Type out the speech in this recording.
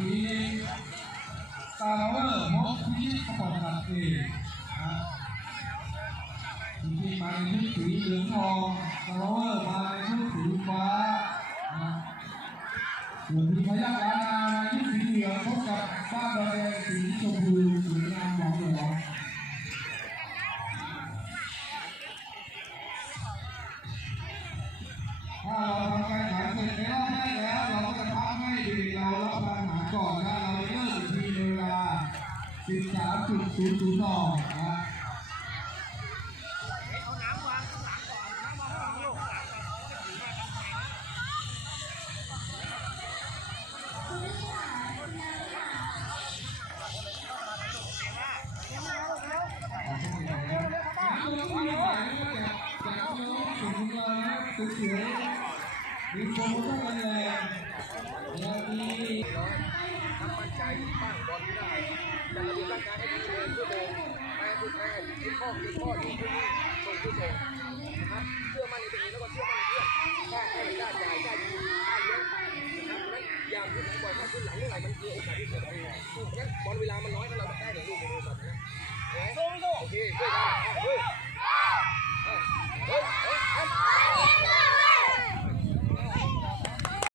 ทีตาเวอร์มกพิชิตกระป๋องตัดเองนะจริงๆมาในชุดสีเหลืองทองตาเวอร์มาในชุดสีฟ้าส่วนทีมพยัคฆ์ลานาในชุดสีเหลืองพบกับบ้านดอยแดงสีชมพูสวยงามหมองหลวงถ้าเราทำการแข่งขันเสร็จแล้วเร ก่อนนะเราเริ่มอีกทีในเวลา 13.002นะเอาน้ำวางข้างหลังก่อนน้ำวางข้างหลังก่อนมาทำไงนะมีโปรโมชั่นกันแรงแล้วมี ตั้งบอลไม่ได้แต่ระเบียบร่างกายให้ดีเลยชั่วโมงแม่คือแม่ยืดข้อยืดข้อยืดที่นี่ส่งผู้ส่งนะครับเชื่อมั่นในตัวเองแล้วก็เชื่อมั่นในเพื่อนกล้าให้กล้าจ่ายกล้ายิงกล้าเลี้ยงนะครับนั้นยามที่ไหลังบอลถ้าขึ้นหลังเมื่อไหร่มันเกิดโอกาสที่เสียบอลเพราะฉะนั้นบอลเวลามันน้อยถ้าเราได้เหนึ่งลูกในมือแบบนี้โอเคช่วยกัน